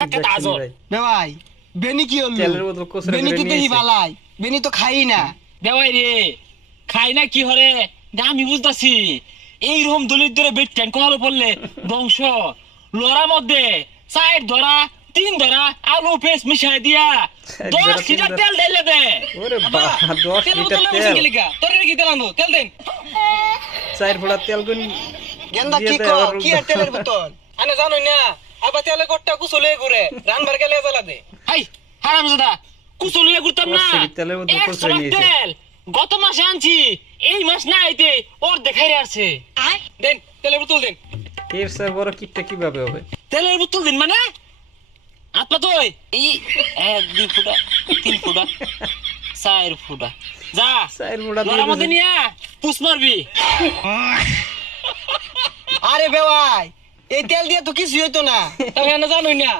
টাকা আজর ভাই বেনি কি হলো তেলের বোতল কোসরে বেনি তো করে দেহি নিয়েছে। বালাই বেনি তো খাই না দেওয়াই রে খাই না কি হরে আমি বুঝতাছি এইরকম দলিদ্রে বেট ট্যাঙ্ক কল পড়লে বংশ লড়ার মধ্যে সাইড ধরা তিন ধরা আলু পেস্ট মিশাই দিয়া 10 লিটার তেল ঢেলে দে ওরে বাবা 10 লিটার তেল তোর কি তেল আনো তেল দেন 4 ফোঁটা তেল গুন গেন্দা কি কো কি আর তেলের বোতল আনে জানো না আবার তেলের গোটটা কুছলে ঘুরে রানবার গেলে জ্বালা দে হাই হারামজাদা কুচলিয়ে ঘুরতাম না কোসরে তেলের বোতল 100 কোসরে নিয়েছে তেল গত মাসে আনছি এই মাস না আইতে ওর দেখাই আসছে দেন তেলের বোতল দেন এর চেয়ে বড় কিটটা কিভাবে হবে তেলের বোতল দিন মানে আপনা তো এই 1 2 ফুটা 3 ফুটা 4 ফুটা যা 4 ফোঁটা লড়ার মধ্যে নিয়া পুষ মারবি আরে বেওয়াই এই তেল দিয়ে তো কিছু হইতো না তাহলে না জানোই না